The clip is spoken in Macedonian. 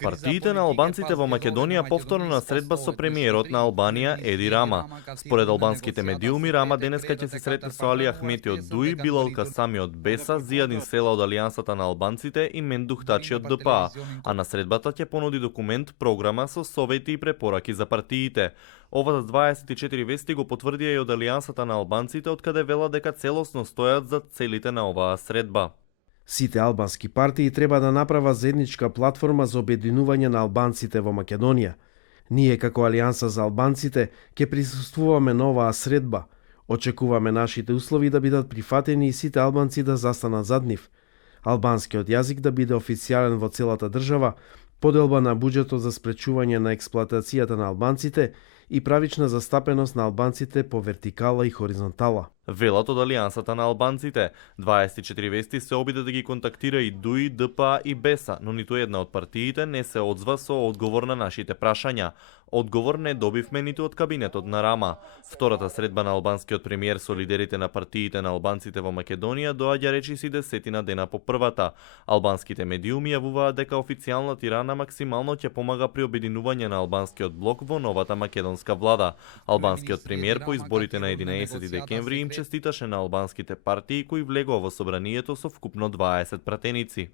Партиите на албанците во Македонија повторно на средба со премиерот на Албанија Еди Рама. Според албанските медиуми, Рама денеска ќе се сретне со Али Ахмети од ДУИ, Билал Касами од БЕСА, Зијадин Села од Алијансата на албанците и Мендух Тачи од ДПА, а на средбата ќе понуди документ, програма со совети и препораки за партиите. Ова за 24 вести го потврдија и од Алијансата на албанците, од каде велат дека целосно стојат за целите на оваа средба. Сите албански партии треба да направат заедничка платформа за обединување на албанците во Македонија. Ние како Алијанса за албанците ќе присуствуваме на оваа средба. Очекуваме нашите услови да бидат прифатени и сите албанци да застанат зад нив. Албанскиот јазик да биде официјален во целата држава, поделба на буџетот за спречување на експлоатацијата на албанците и правична застапеност на албанците по вертикала и хоризонтала. Велат од Алијансата на албанците. 24 вести се обиде да ги контактира и ДУИ, ДПА и БЕСА, но ниту една од партиите не се одзва со одговор на нашите прашања. Одговор не добивме ниту од кабинетот на Рама. Втората средба на албанскиот премиер со лидерите на партиите на албанците во Македонија доаѓа речиси 10 дена по првата. Албанските медиуми јавуваат дека официјална Тирана максимално ќе помага при обединување на албанскиот блок во новата македонска влада. Албанскиот премиер по изборите на 11 декември им честиташе на албанските партии кои влегоа во собранието со вкупно 20 пратеници.